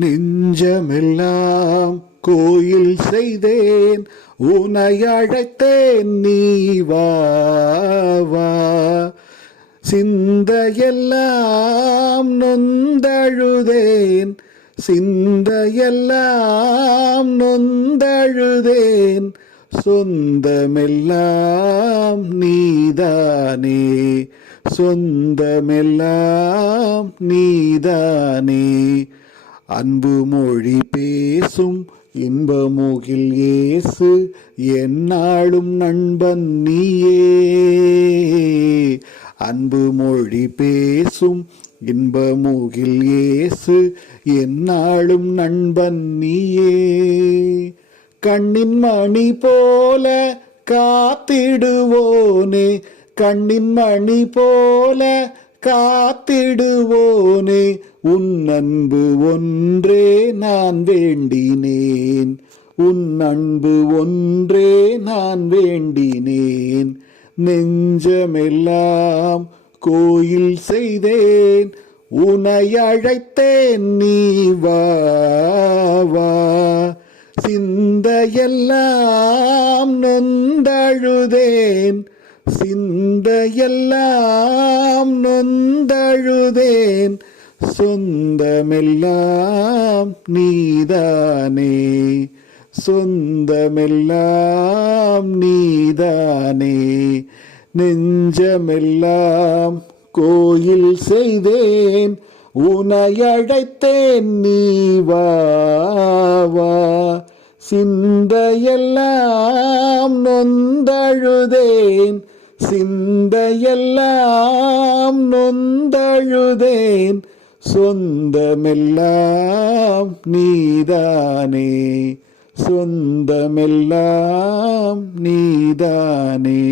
நெஞ்சமெல்லாம் கோயில் செய்தேன், உனை அழைத்தேன், நீ வா வா. சிந்தையெல்லாம் நொந்தழுதேன், சிந்தையெல்லாம் நொந்தழுதேன். சொந்தமெல்லாம் நீதானே, சொந்தமெல்லாம் நீதானே. அன்பு மொழி பேசும் இன்பமுகில் இயேசு, எந்நாளும் நண்பன் நீயே. அன்பு மொழி பேசும் இன்பமுகில் இயேசு, எந்நாளும் நண்பன் நீயே. கண்ணின் மணி போல காத்திடுவோனே, கண்ணின் மணி போல காத்திடுவோனே. உன் அன்பு ஒன்றே நான் வேண்டினேன், உன் அன்பு ஒன்றே நான் வேண்டினேன். நெஞ்சமெல்லாம் கோயில் செய்தேன், உனை அழைத்தேன், நீ வா வா. சிந்தையெல்லாம் நொந்தழுதேன், சிந்தையெல்லாம் நொந்தழுதேன். சொந்தமெல்லாம் நீதானே, சொந்தமெல்லாம் நீதானே. நெஞ்சமெல்லாம் கோயில் செய்தேன், உனை அழைத்தேன், நீ வா வா. சிந்தையெல்லாம் நொந்தழுதேன், சிந்தையெல்லாம் நொந்தழுதேன். சொந்தமெல்லாம் நீதானே, சொந்தமெல்லாம் நீதானே.